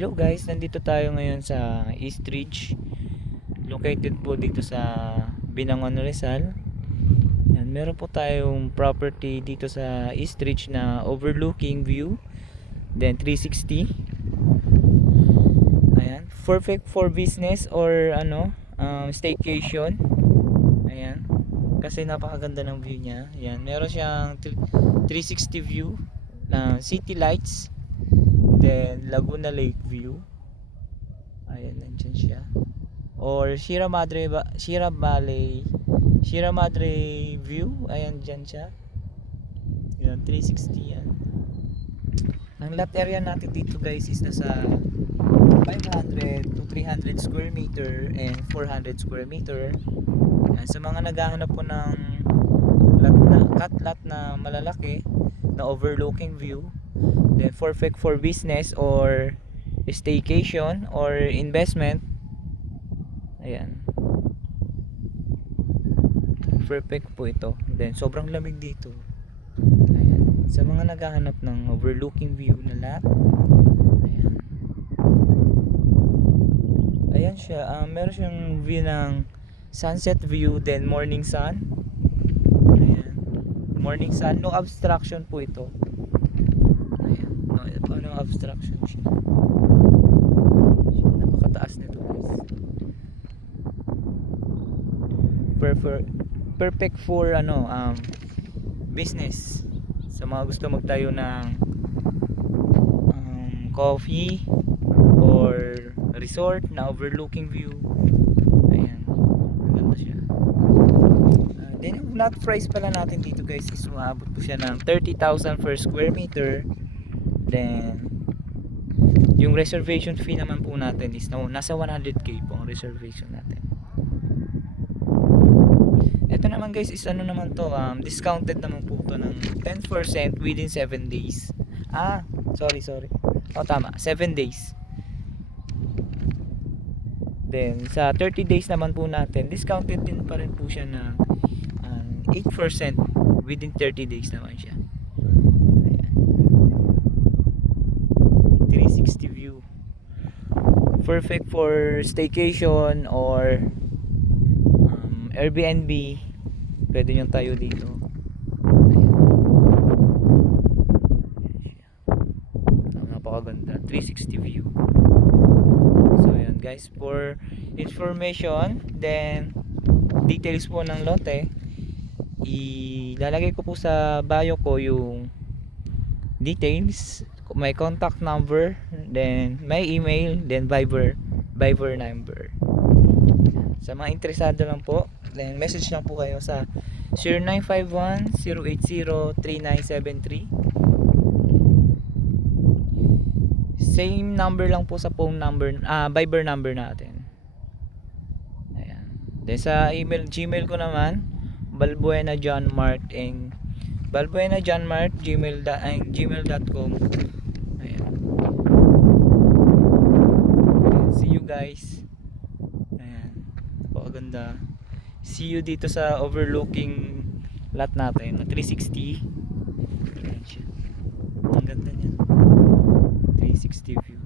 Hello guys, nandito tayo ngayon sa East Ridge. Located po dito sa Binangon, Rizal. Yan, meron po tayong property dito sa East Ridge na overlooking view. Then 360. Ayan, perfect for business or staycation. Ayan. Kasi napakaganda ng view niya. Ayan, meron siyang 360 view na city lights. Then Laguna Lake view. Ayan, nandyan siya. Or Sierra Madre view. Ayan, dyan siya. Ayan, 360 yan. Ang lot area natin dito guys is nasa 500 to 300 square meter and 400 square meter. Ayan, sa mga naghahanap po ng cut lot na malalaki na overlooking view, then perfect for business or staycation or investment. Ayan, perfect po ito. Then sobrang lamig dito. Ayan, sa mga naghahanap ng overlooking view na lot. Ayan, ayan siya. Meron siyang view ng sunset view, then morning sun. Ayan, morning sun, no obstruction po ito. Ayan, no obstruction siya. Napakataas nito guys. Perfect for business, sa mga gusto magtayo ng coffee or resort na overlooking view. Ayan, maganda siya. Then yung lot price pala natin dito guys is umabot po siya ng 30,000 per square meter. Then yung reservation fee naman po natin is nasa 100k po ang reservation natin. Ito naman guys is discounted naman po ito ng 10% within 7 days. Sorry. Tama, 7 days. Then sa 30 days naman po natin, discounted din pa rin po siya ng 8% within 30 days naman siya. Ayan, 360 view. Perfect for staycation or Airbnb. Pwede nyo tayo dito. Ayan. Napakaganda, 360 view. So ayan guys, for information, then details po ng lote, ilalagay ko po sa bio ko yung details, may contact number, then may email, then Viber number. Sa mga interesado lang po, then message lang po kayo sa 0951-080-3973. Same number lang po sa phone number, Viber number natin. Ayan. Then sa Gmail ko naman, balbuenajohnmart@gmail.com. Ayan. See you guys. Ayan, napakaganda. See you dito sa overlooking lot natin na 360. Ayan siya. Ang ganda niya. 360 view.